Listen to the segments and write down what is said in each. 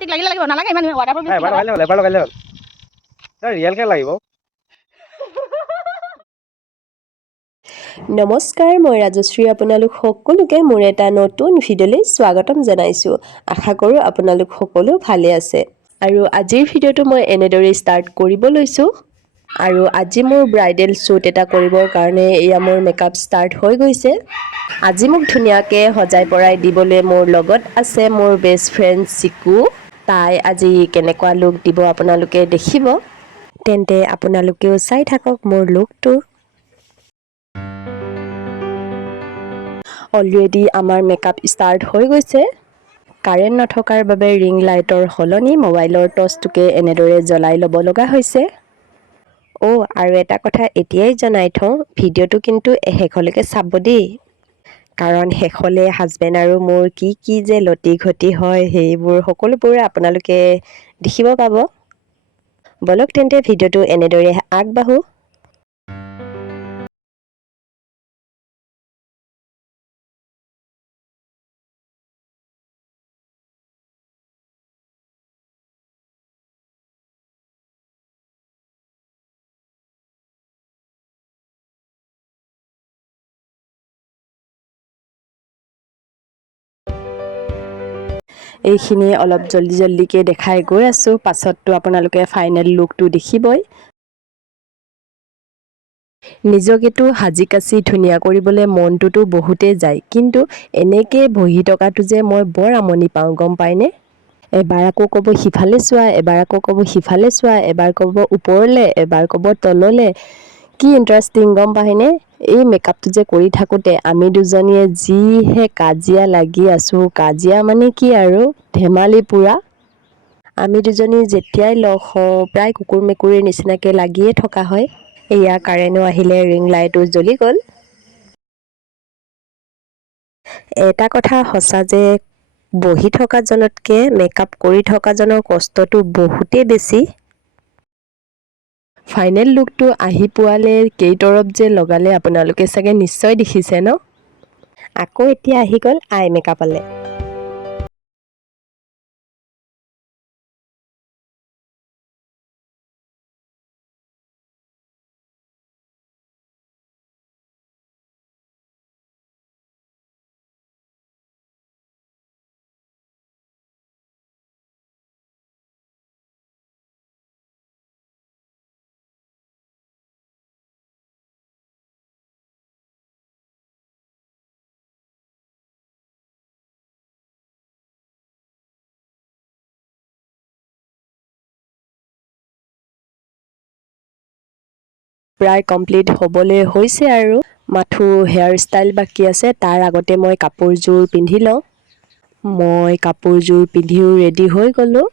Lipstick লাগিলে লাগিব নালাগে ইমান ৱাটাৰপ্ৰুফ লিপষ্টিক এবাৰ লগাইলে হ'ল ৰিয়েল কে লাগিব নমস্কাৰ মই ৰাজশ্ৰী আপোনালোক সকলোকে মোৰ এটা নতুন ভিডিঅ'লৈ স্বাগতম জনাইছোঁ আশা কৰোঁ আপোনালোক সকলো ভালে আছে আৰু আজিৰ ভিডিঅ'টো মই এনেদৰে ষ্টাৰ্ট কৰিব লৈছোঁ আৰু আজি মোৰ ব্ৰাইডেল শ্বুট এটা কৰিবৰ কাৰণে এয়া মোৰ মেকআপ ষ্টাৰ্ট হৈ গৈছে আজি মোক ধুনীয়াকৈ সজাই পৰাই দিবলৈ মোৰ লগত আছে মোৰ বেষ্ট ফ্ৰেণ্ড চিকু তাই আজি কেনেকুৱা লুক দিব আপোনালোকে দেখিব তেন্তে আপোনালোকেও চাই থাকক মোৰ লুকটো অলৰেডি আমাৰ মেকআপ ষ্টাৰ্ট হৈ গৈছে কাৰেণ্ট নথকাৰ বাবে ৰিং লাইটৰ সলনি মোবাইলৰ টৰ্চটোকে এনেদৰে জ্বলাই ল'ব লগা হৈছে আৰু এটা কথা এতিয়াই জনাই থওঁ ভিডিঅ'টো কিন্তু শেষলৈকে চাব দেই কাৰণ শেষলৈ হাজবেণ্ড আৰু মোৰ কি যে লটি ঘটি হয় সেইবোৰ সকলোবোৰ আপোনালোকে দেখিব পাব বলক তেন্তে ভিডিঅ'টো এনেদৰে আগবাঢ়ো এইখিনি অলপ জল্দিকৈ দেখাই গৈ আছোঁ পাছততো আপোনালোকে ফাইনেল লুকটো দেখিবই নিজকেতো সাজি কাচি ধুনীয়া কৰিবলৈ মনটোতো বহুতেই যায় কিন্তু এনেকৈ বহি থকাটো যে মই বৰ আমনি পাওঁ গম পায়নে এবাৰ আকৌ ক'ব সিফালে চোৱা এবাৰ আকৌ ক'ব সিফালে চোৱা এবাৰ ক'ব ওপৰলৈ এবাৰ ক'ব তললৈ কি ইণ্টাৰেষ্টিং গম পায়নে এই মেকআপটো যে কৰি থাকোঁতে আমি দুজনীয়ে যিহে কাজিয়া লাগি আছোঁ কাজিয়া মানে কি আৰু ধেমালি পূৰা আমি দুজনী যেতিয়াই লগ হওঁ প্ৰায় কুকুৰ মেকুৰীৰ নিচিনাকৈ লাগিয়ে থকা হয় এয়া কাৰেণ্টো আহিলে ৰিং লাইটো জ্বলি গ'ল এটা কথা সঁচা যে বহি থকাজনতকৈ মেকআপ কৰি থকাজনৰ কষ্টটো বহুতেই বেছি ফাইনেল লুকটো আহি পোৱালে কেইতৰপ যে লগালে আপোনালোকে চাগে নিশ্চয় দেখিছে ন আকৌ এতিয়া আহি গ'ল আই মেকআপলৈ প্ৰায় কমপ্লিট হ'বলৈ হৈছে আৰু মাথো হেয়াৰ ষ্টাইল বাকী আছে তাৰ আগতে মই কাপোৰযোৰ পিন্ধি লওঁ মই কাপোৰযোৰ পিন্ধিও ৰেডি হৈ গ'লোঁ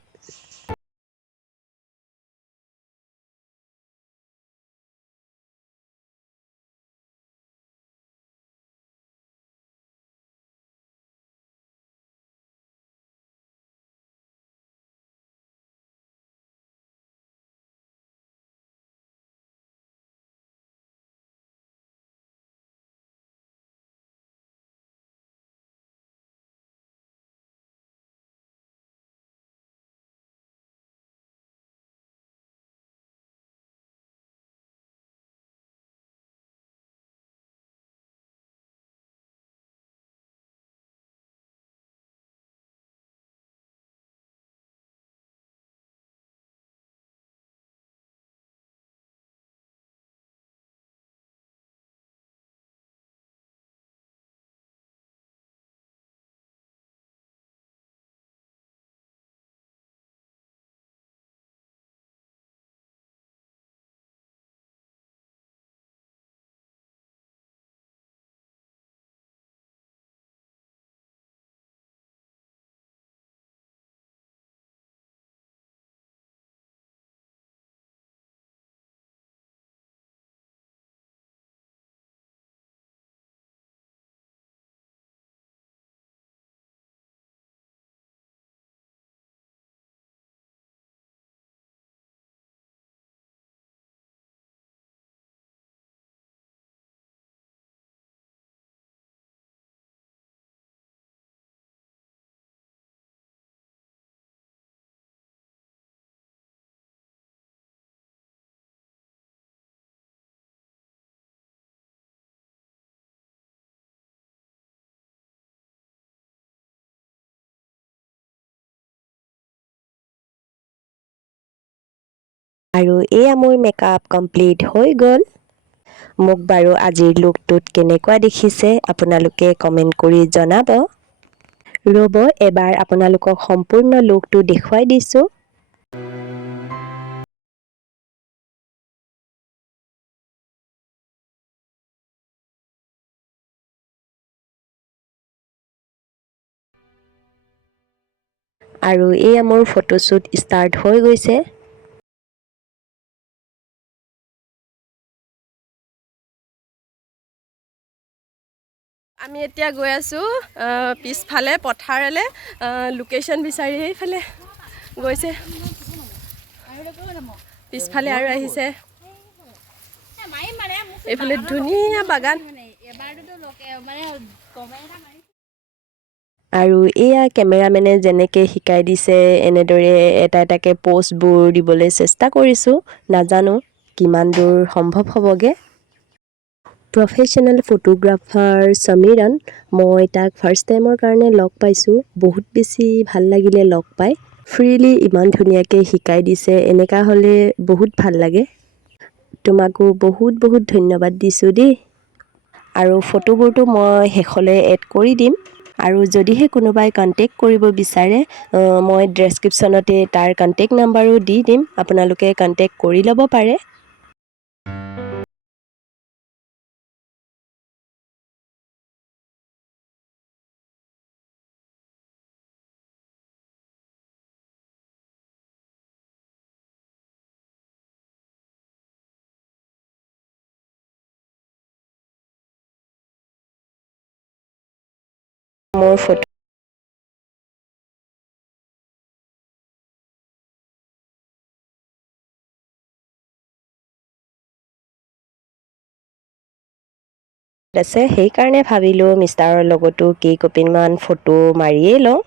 আৰু এয়া মোৰ মেকআপ কমপ্লিট হৈ গ'ল। মোক বাৰু আজিৰ লুকটোত কেনেকুৱা দেখিছে আপোনালোকে কমেণ্ট কৰি জনাব। ৰ'ব এবাৰ আপোনালোকক সম্পূৰ্ণ লুকটো দেখুৱাই দিছোঁ। আৰু এয়া মোৰ ফটোশ্বুট ষ্টাৰ্ট হৈ গৈছে। আমি এতিয়া গৈ আছোঁ পিছফালে পথাৰলৈ, লোকেশ্যন বিচাৰি এইফালে গৈছে, পিছফালে আৰু আহিছে। এইফালে ধুনীয়া বাগান। আৰু এয়া কেমেৰামেনে যেনেকৈ শিকাই দিছে এনেদৰে এটা এটাকৈ প'ষ্টবোৰ দিবলৈ চেষ্টা কৰিছোঁ। নাজানো কিমান দূৰ সম্ভৱ হ'বগৈ। প্ৰফেশ্যনেল ফটোগ্ৰাফাৰ সমীৰণ, মই তাক ফাৰ্ষ্ট টাইমৰ কাৰণে লগ পাইছোঁ। বহুত বেছি ভাল লাগিলে লগ পাই। ফ্ৰীলি ইমান ধুনীয়াকৈ শিকাই দিছে, এনেকুৱা হ'লে বহুত ভাল লাগে। তোমাকো বহুত বহুত ধন্যবাদ দিছোঁ দেই। আৰু ফটোবোৰটো মই শেষলৈ এড কৰি দিম। আৰু যদিহে কোনোবাই কণ্টেক্ট কৰিব বিচাৰে, মই ডেছক্ৰিপশ্যনতে তাৰ কণ্টেক্ট নাম্বাৰো দি দিম, আপোনালোকে কণ্টেক্ট কৰি ল'ব পাৰে। মোৰ ফটো আছে, সেইকাৰণে ভাবিলোঁ মিষ্টাৰৰ লগতো কেইকপিমান ফটো মাৰিয়েই লওঁ।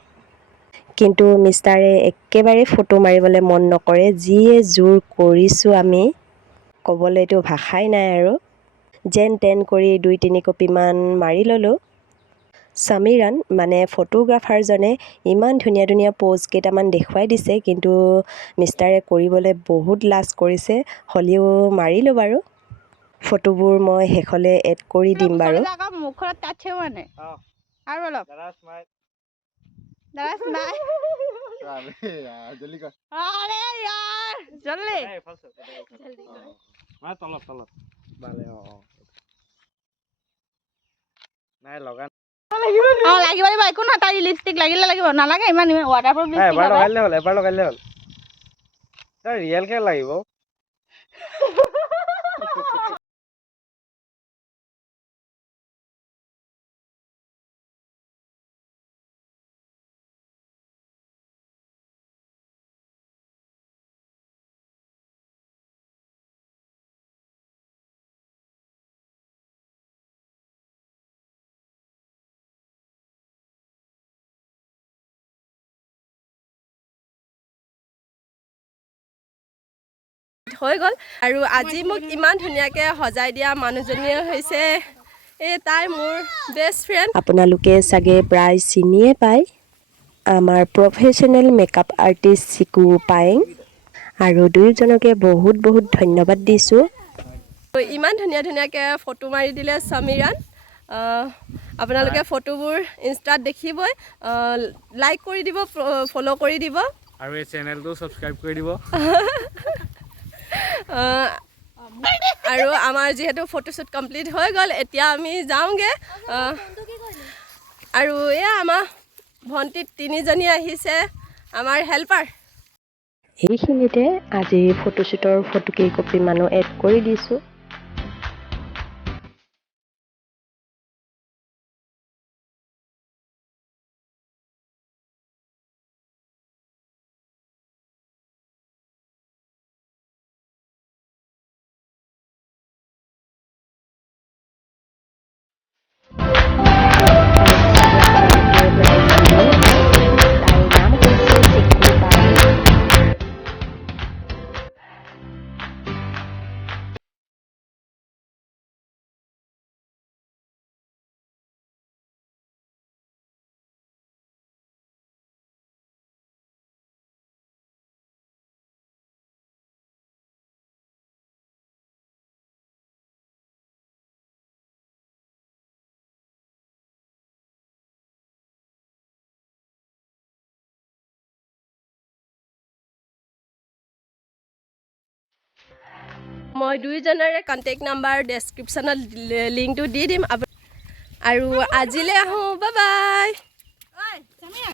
কিন্তু মিষ্টাৰে একেবাৰে ফটো মাৰিবলৈ মন নকৰে। যিয়ে জোৰ কৰিছোঁ আমি, ক'বলৈতো ভাষাই নাই আৰু। যেন তেন কৰি 2-3 কপিমান মাৰি ল'লোঁ। সমীৰণ মানে ফটোগ্ৰাফাৰজনে ইমান ধুনীয়া ধুনীয়া প'জ কেইটামান দেখুৱাই দিছে, কিন্তু মিষ্টাৰে কৰিবলৈ বহুত লাজ কৰিছে। হ'লেও মাৰিলোঁ বাৰু। ফটোবোৰ মই শেষলৈ এড কৰি দিম বাৰু। মুখত তাতছে মানে আৰু অলপ নাই লগা লাগিব একো নহয়, তাৰ লিপষ্টিক লাগিলে লাগিব, নালাগে ইমান ৱাটাৰপ্ৰুফ লিপষ্টিক। এবাৰ লগাইলে হ'ল, এবাৰ লগাইলে হ'ল। ৰিয়েলকৈ লাগিব। হৈ গ'ল। আৰু আজি মোক ইমান ধুনীয়াকৈ সজাই দিয়া মানুহজনীয়ে হৈছে তাই মোৰ বেষ্ট ফ্ৰেণ্ড। আপোনালোকে চাগে প্ৰায় চিনিয়ে পায়, আমাৰ professional makeup artist chiku Payeng. আৰু দুয়োজনকে বহুত বহুত ধন্যবাদ দিছোঁ। ইমান ধুনীয়া ধুনীয়াকৈ ফটো মাৰি দিলে সমীৰণ। আপোনালোকে ফটোবোৰ ইনষ্টাত দেখিবই, লাইক কৰি দিব, ফ'ল' কৰি দিব, আৰু এই চেনেলটো ছাবস্ক্ৰাইব কৰি দিব। আৰু আমাৰ যিহেতু ফটোশ্বুট কমপ্লিট হৈ গ'ল, এতিয়া আমি যাওঁগৈ। আৰু এয়া আমাৰ ভণ্টি 3জনী আহিছে, আমাৰ হেল্পাৰ। এইখিনিতে আজিৰ ফটোশ্বুটৰ ফটো কেইকপিমানো এড কৰি দিছোঁ। মই দুইজনৰে কণ্টেক্ট নাম্বাৰ ডেছক্ৰিপশ্যনত লিংকটো দি দিম আৰু আজিলৈ আহোঁ বাই বাই।